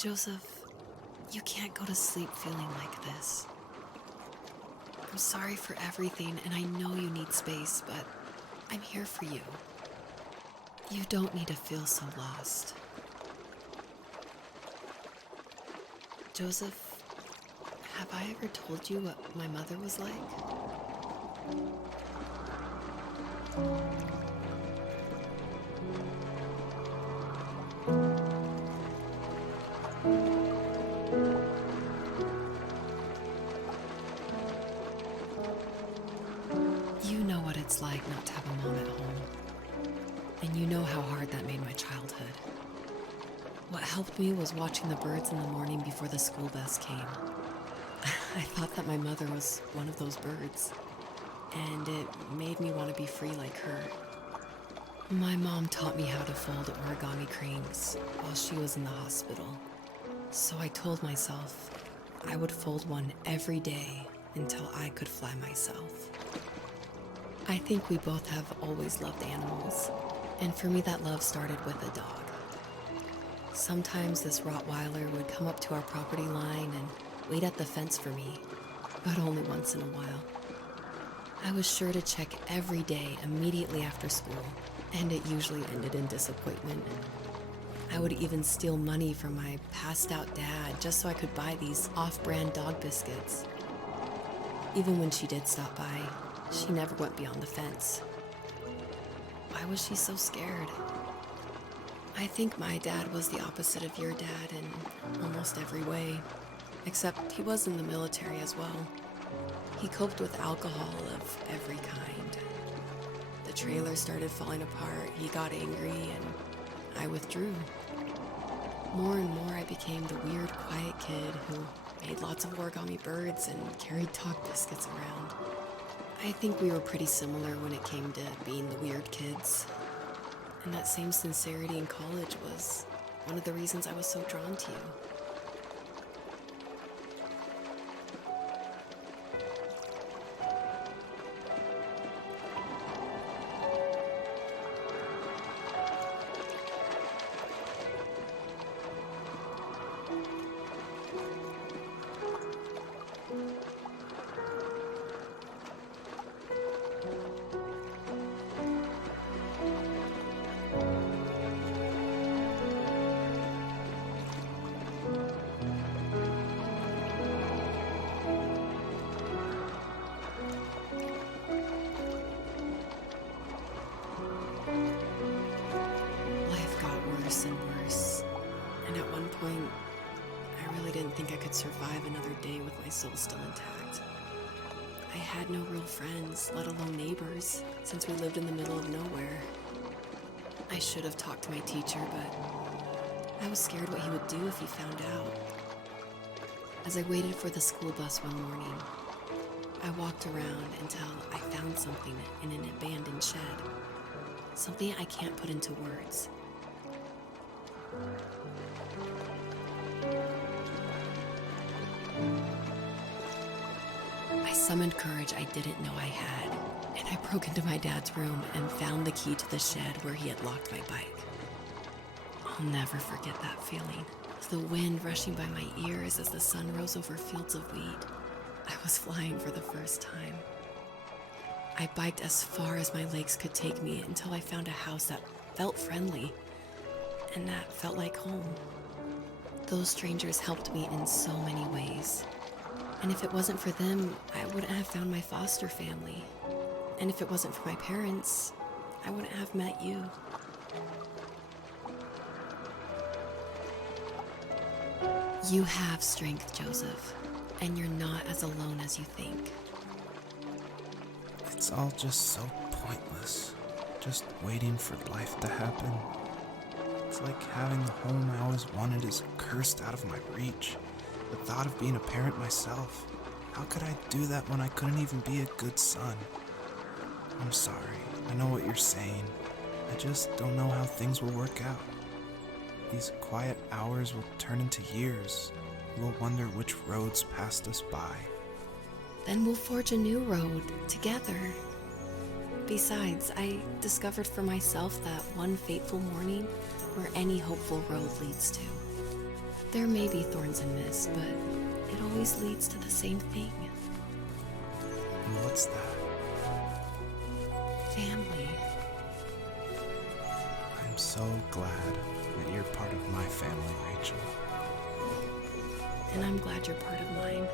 Joseph, you can't go to sleep feeling like this. I'm sorry for everything, and I know you need space, but I'm here for you. You don't need to feel so lost. Joseph, have I ever told you what my mother was like? You know what it's like not to have a mom at home. And you know how hard that made my childhood. What helped me was watching the birds in the morning before the school bus came. I thought that my mother was one of those birds, and it made me want to be free like her. My mom taught me how to fold origami cranes while she was in the hospital. So I told myself I would fold one every day until I could fly myself. I think we both have always loved animals, and for me that love started with a dog. Sometimes this Rottweiler would come up to our property line and wait at the fence for me, but only once in a while. I was sure to check every day immediately after school, and it usually ended in disappointment. I would even steal money from my passed-out dad just so I could buy these off-brand dog biscuits. Even when she did stop by, she never went beyond the fence. Why was she so scared? I think my dad was the opposite of your dad in almost every way, except he was in the military as well. He coped with alcohol of every kind. The trailer started falling apart, he got angry, and I withdrew. More and more I became the weird, quiet kid who made lots of origami birds and carried dog biscuits around. I think we were pretty similar when it came to being the weird kids. And that same sincerity in college was one of the reasons I was so drawn to you. Worse and worse. And at one point, I really didn't think I could survive another day with my soul still intact. I had no real friends, let alone neighbors, since we lived in the middle of nowhere. I should have talked to my teacher, but I was scared what he would do if he found out. As I waited for the school bus one morning, I walked around until I found something in an abandoned shed. Something I can't put into words. I summoned courage I didn't know I had, and I broke into my dad's room and found the key to the shed where he had locked my bike. I'll never forget that feeling. The wind rushing by my ears as the sun rose over fields of wheat. I was flying for the first time. I biked as far as my legs could take me until I found a house that felt friendly, and that felt like home. Those strangers helped me in so many ways. And if it wasn't for them, I wouldn't have found my foster family. And if it wasn't for my parents, I wouldn't have met you. You have strength, Joseph, and you're not as alone as you think. It's all just so pointless, just waiting for life to happen. It's like having the home I always wanted is cursed out of my reach. The thought of being a parent myself. How could I do that when I couldn't even be a good son? I'm sorry, I know what you're saying. I just don't know how things will work out. These quiet hours will turn into years. We'll wonder which roads passed us by. Then we'll forge a new road together. Besides, I discovered for myself that one fateful morning where any hopeful road leads to. There may be thorns and mist, but it always leads to the same thing. And what's that? Family. I'm so glad that you're part of my family, Rachel. And I'm glad you're part of mine.